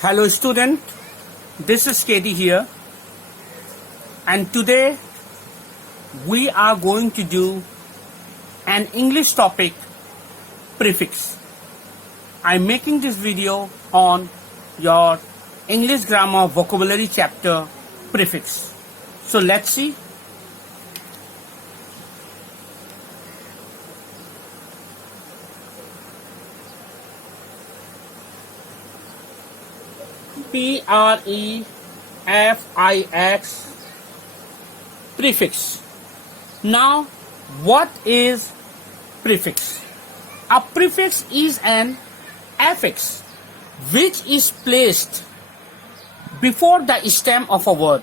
Hello student, this is Katie here, and today we are going to do an English topic, prefix. I'm making this video on your English grammar vocabulary chapter, prefix. So let's see. Prefix, prefix. Now, what is prefix? A prefix is an affix which is placed before the stem of a word.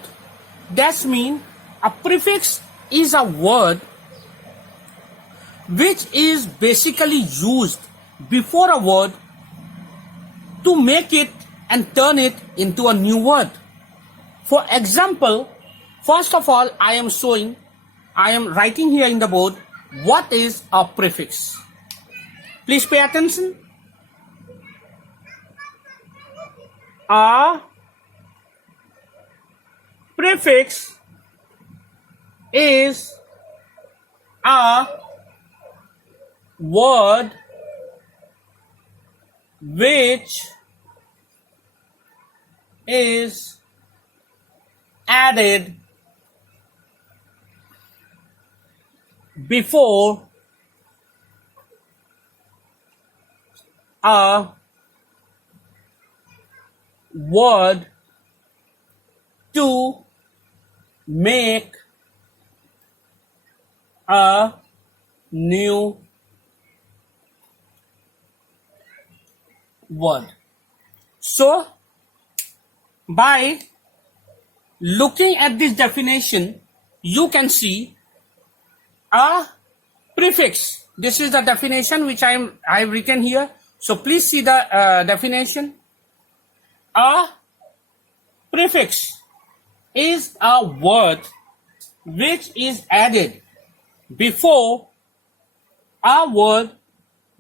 That means a prefix is a word which is basically used before a word to make it and turn it into a new word. For example, first of all, I am writing here in the board what is a prefix. Please pay attention. A prefix is a word which is added before a word to make a new word. So, by looking at this definition, you can see a prefix. This is the definition which I've written here. So please see the definition. A prefix is a word which is added before a word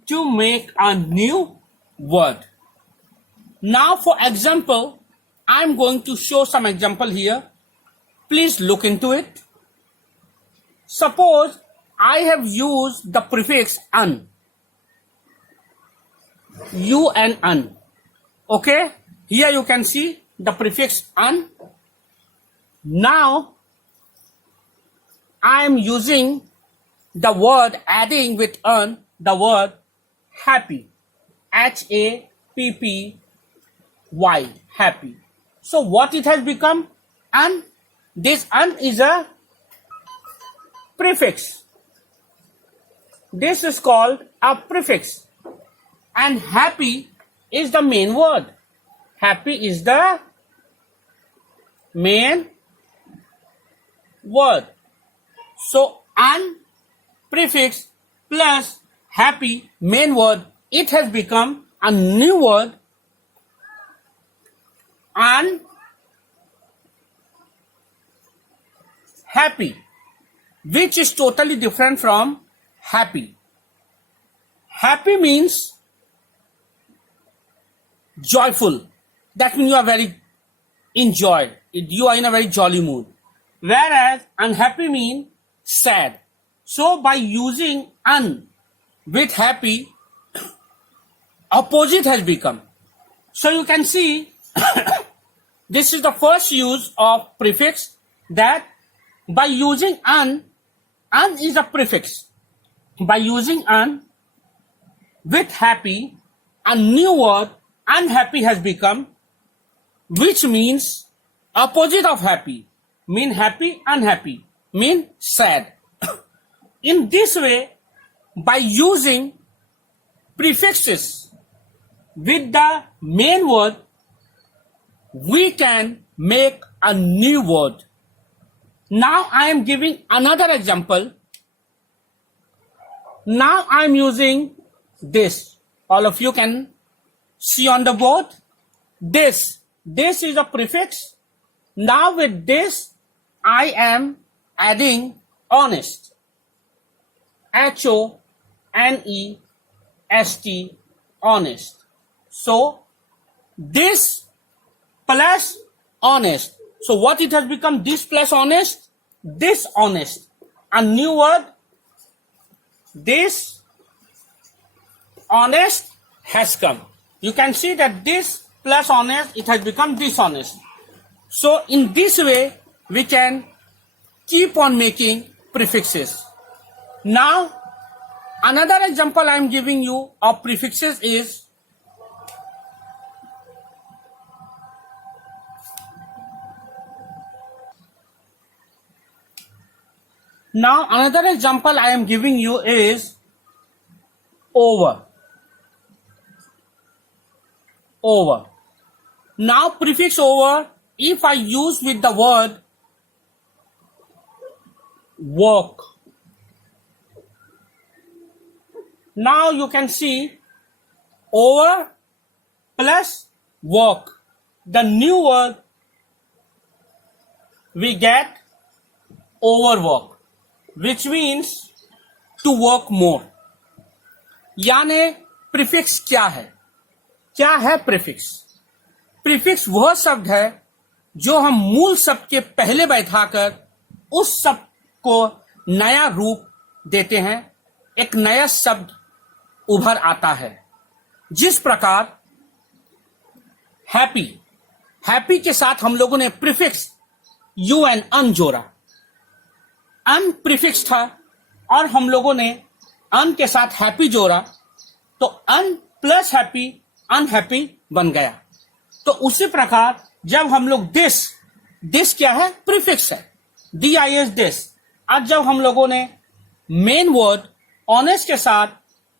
to make a new word. Now, for example, I'm going to show some example here. Please look into it. Suppose I have used the prefix un. Un. Okay. Here you can see the prefix un. Now, I am using the word adding with un, the word happy. Happy. Happy. So what it has become? Un. This un is a prefix. This is called a prefix. And happy is the main word. Happy is the main word. So un prefix plus happy main word, it has become a new word. Unhappy, which is totally different from happy. Happy means joyful. That means you are very enjoyed. You are in a very jolly mood. Whereas unhappy means sad. So by using un with happy, opposite has become. So you can see this is the first use of prefix, that by using un is a prefix. By using un with happy, a new word unhappy has become, which means opposite of happy. Mean happy, unhappy. Mean sad. In this way, by using prefixes with the main word, we can make a new word. Now I am giving another example. Now I am using this. All of you can see on the board. This is a prefix. Now with this, I am adding honest. Honest, honest. So this plus honest. So what it has become? This plus honest, dishonest. A new word, this honest has come. You can see that this plus honest, it has become dishonest. So in this way, we can keep on making prefixes. Now, another example I am giving you of prefixes is over. Over. Now prefix over, if I use with the word work. Now you can see over plus work. The new word we get overwork, which means to work more. यानी prefix क्या है? क्या है prefix? Prefix वह शब्द है जो हम मूल शब्द के पहले बैठाकर उस शब्द को नया रूप देते हैं, एक नया शब्द उभर आता है. जिस प्रकार हैप्पी, हैप्पी के साथ हम लोगों ने प्रीफिक्स यू एन अन जोड़ा. अन प्रीफिक्स था और हम लोगों ने अन के साथ हैप्पी जोड़ा, तो अन प्लस हैप्पी अनहैप्पी बन गया. तो उसी प्रकार जब हम लोग दिस क्या है? प्रीफिक्स है, DIS दिस. आज जब हम लोगों ने मेन वर्ड ऑनेस्ट के साथ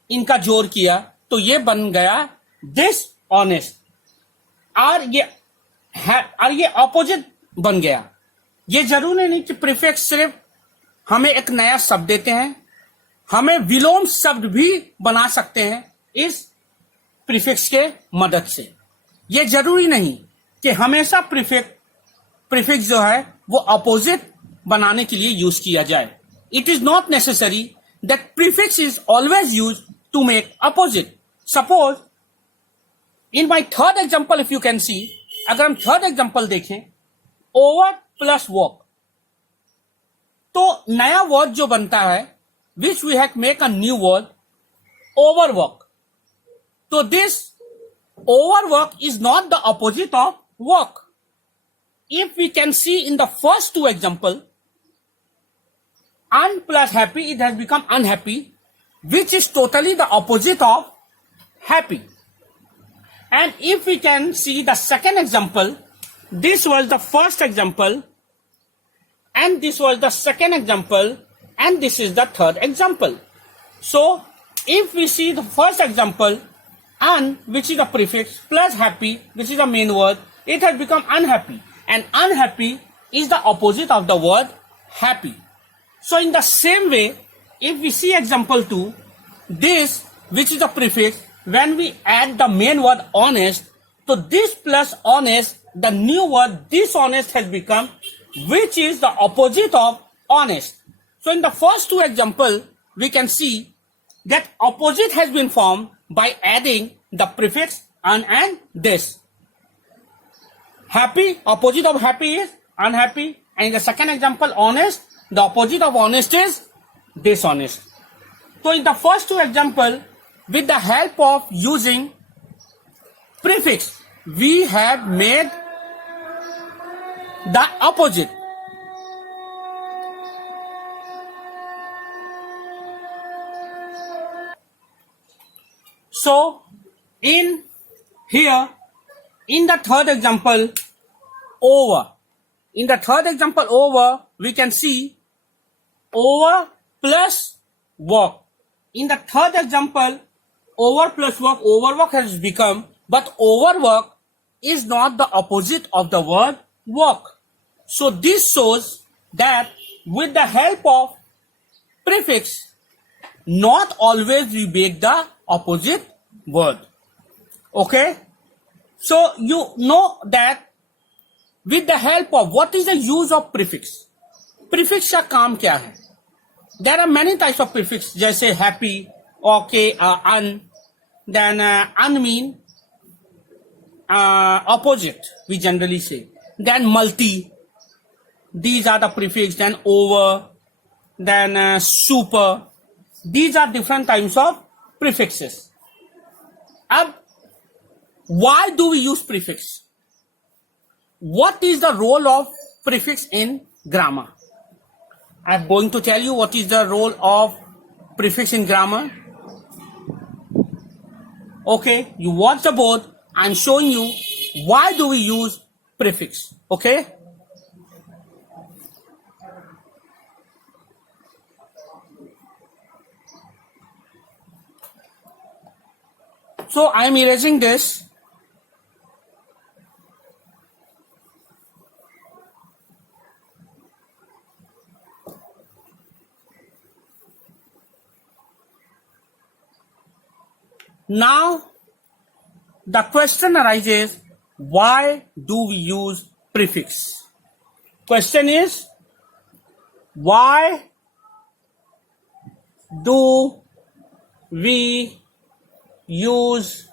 इनका जोड़ किया तो ये बन गया दिस ऑनेस्ट. और ये ऑपोजिट बन गया. ये जरूरी नहीं कि प्रीफिक्स सिर्फ हमें एक नया शब्द देते हैं, हमें विलोम शब्द भी बना सकते हैं इस प्रीफिक्स के मदद से. ये जरूरी नहीं कि हमेशा प्रीफिक्स जो है वो अपोजिट बनाने के लिए यूज किया जाए. It is not necessary that prefix is always use to make opposite. Suppose in my third example if you can see, अगर हम थर्ड एग्जाम्पल देखें, ओवर प्लस वर्क, तो नया वर्ड जो बनता है which we have make a new word overwork. तो this overwork is not the opposite of work. If we can see in the first two example, un plus happy, it has become unhappy, which is totally the opposite of happy. And if we can see the second example, this was the first example, and this was the second example, and this is the third example. So if we see the first example, un, which is a prefix, plus happy, which is a main word, it has become unhappy. And unhappy is the opposite of the word happy. So in the same way, if we see example 2, this, which is a prefix, when we add the main word honest, so this plus honest, the new word dishonest has become, which is the opposite of honest. So in the first two example, we can see that opposite has been formed by adding the prefix un and this. Happy, opposite of happy is unhappy, and in the second example honest, the opposite of honest is dishonest. So in the first two example, with the help of using prefix, we have made the opposite. So in here, in the third example, over. In the third example, over, we can see over plus work. In the third example, over plus work, overwork has become, but overwork is not the opposite of the word work. So this shows that with the help of prefix, not always we make the opposite word. Okay? So you know that with the help of, what is the use of prefix? Prefix का काम क्या है? There are many types of prefix, जैसे happy, okay, un, then un mean, opposite, we generally say. Then multi, these are the prefix. Then over, then super. These are different types of prefixes. Ab, why do we use prefix? What is the role of prefix in grammar? I'm going to tell you what is the role of prefix in grammar. Okay, you watch the board. I'm showing you why do we use prefix. Okay. So I am erasing this. Now, the question arises, why do we use prefix? Question is, why do we use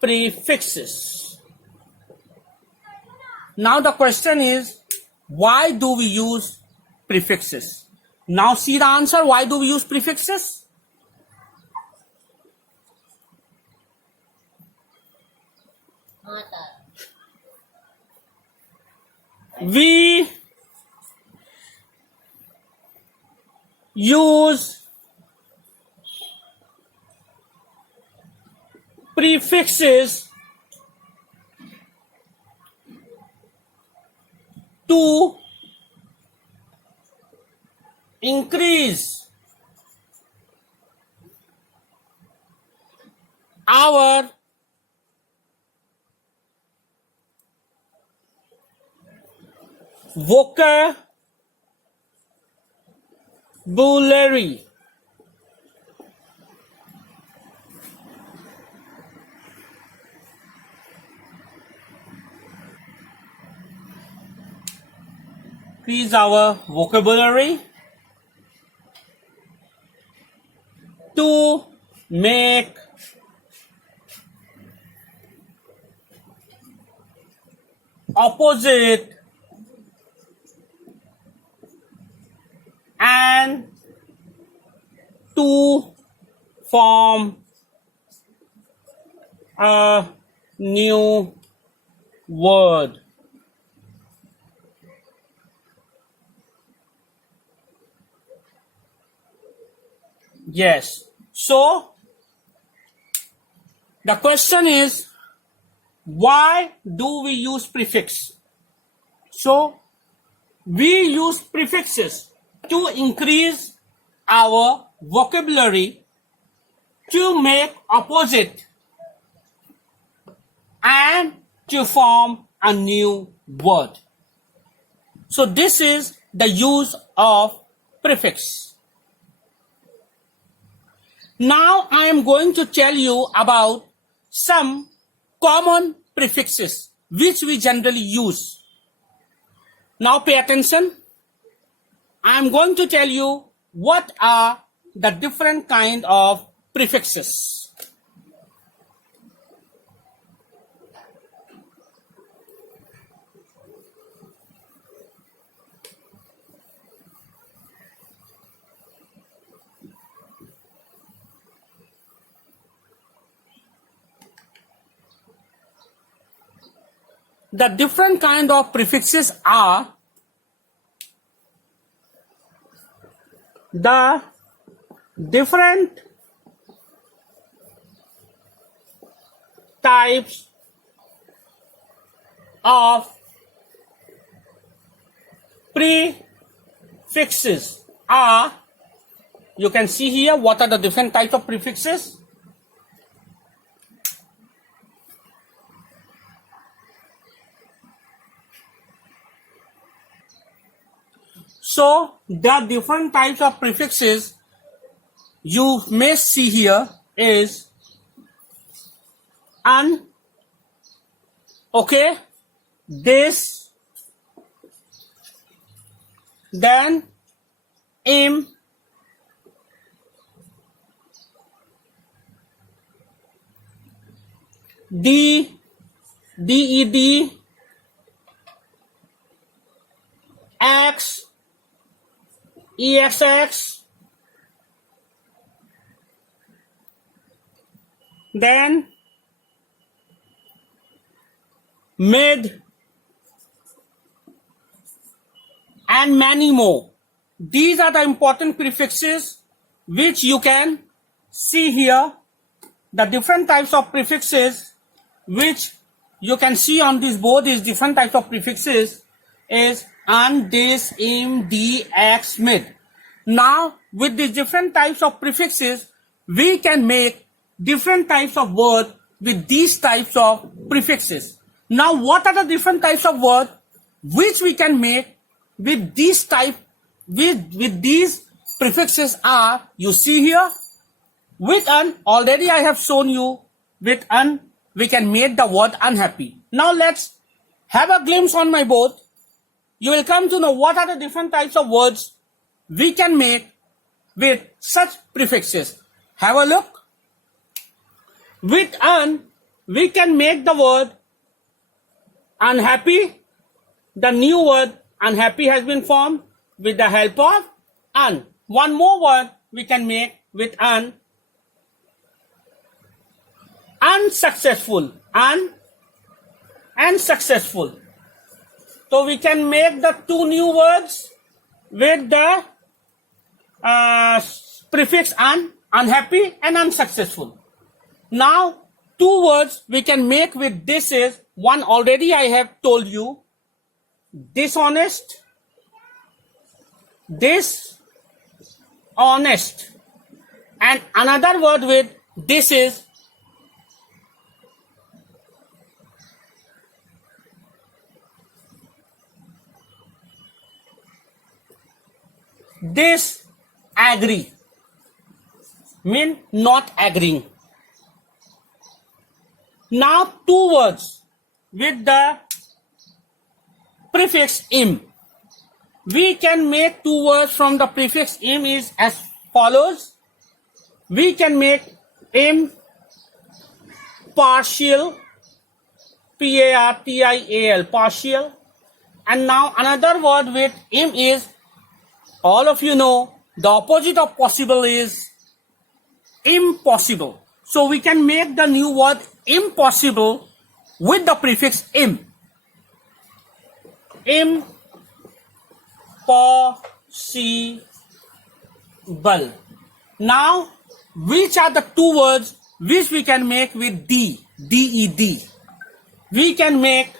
prefixes? Now the question is, why do we use prefixes? Now see the answer, why do we use prefixes? We use prefixes to increase our vocabulary. Increase our vocabulary to make opposite and to form a new word. Yes. So, the question is, why do we use prefix? So, we use prefixes to increase our vocabulary, to make opposite, and to form a new word. So, this is the use of prefix. Now I am going to tell you about some common prefixes which we generally use. Now pay attention. I am going to tell you what are the different kind of prefixes. The different kind of prefixes are the different types of prefixes are, you can see here what are the different types of prefixes. So, the different types of prefixes you may see here is an, okay, this, then, im, D, DED, X, EXX, then mid, and many more. These are the important prefixes which you can see here. The different types of prefixes which you can see on this board is different types of prefixes is an, dis, im, d, x, mid. Now with these different types of prefixes we can make different types of words with these types of prefixes. Now what are the different types of words which we can make with these type with these prefixes are, you see here, with an, already I have shown you, with an we can make the word unhappy. Now let's have a glimpse on my board. You will come to know what are the different types of words we can make with such prefixes. Have a look. With an we can make the word unhappy. The new word unhappy has been formed with the help of an. One more word we can make with an, unsuccessful, and successful. So we can make the two new words with the prefix an, unhappy and unsuccessful. Now two words we can make with this is, one already I have told you, dishonest, dishonest, and another word with this is disagree, mean not agreeing. Now two words with the prefix im. We can make two words from the prefix im is as follows. We can make impartial, partial, partial. And now another word with im is, all of you know, the opposite of possible is impossible. So we can make the new word impossible with the prefix im. Impossible. Now, which are the two words which we can make with D, D-E-D? We can make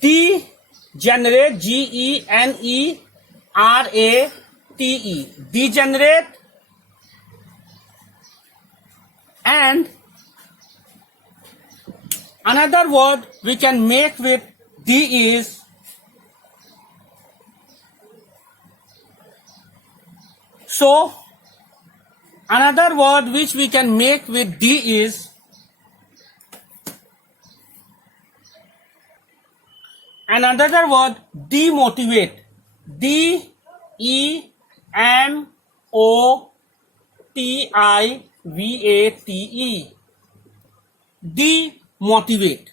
degenerate, G-E-N-E-R-A-T-E, degenerate, and another word we can make with D is so. Another word which we can make with D is another word demotivate, D-E-M-O-T-I-V-A-T-E, demotivate.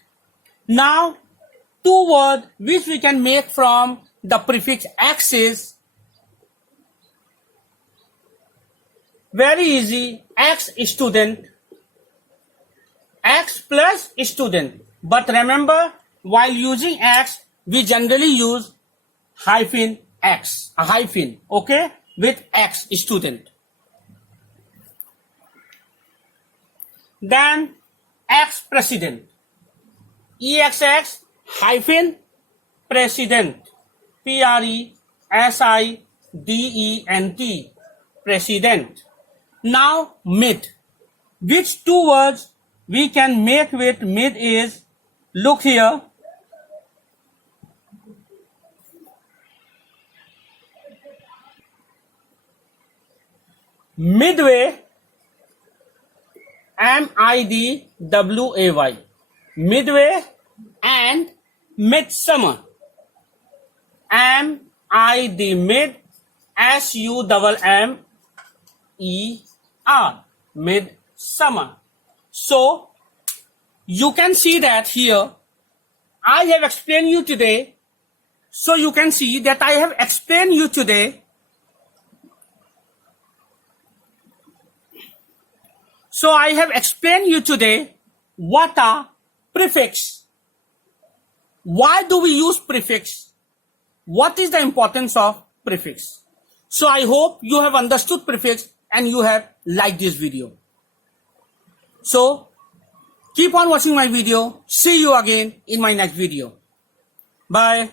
Now two words which we can make from the prefix X is very easy, X student, X plus student. But remember, while using X, we generally use hyphen X, a hyphen, okay, with X student. Then X president, EXX hyphen president, P-R-E-S-I-D-E-N-T, president. Now mid. Which two words we can make with mid is, look here, midway, M-I-D-W-A-Y, midway, and midsummer, M-I-D, mid, S-U-M-M-E-R, summer. So you can see that here I have explained you today. So you can see that I have explained you today. So I have explained you today what are prefix. Why do we use prefix? What is the importance of prefix? So I hope you have understood prefix and you have liked this video. So keep on watching my video. See you again in my next video. Bye.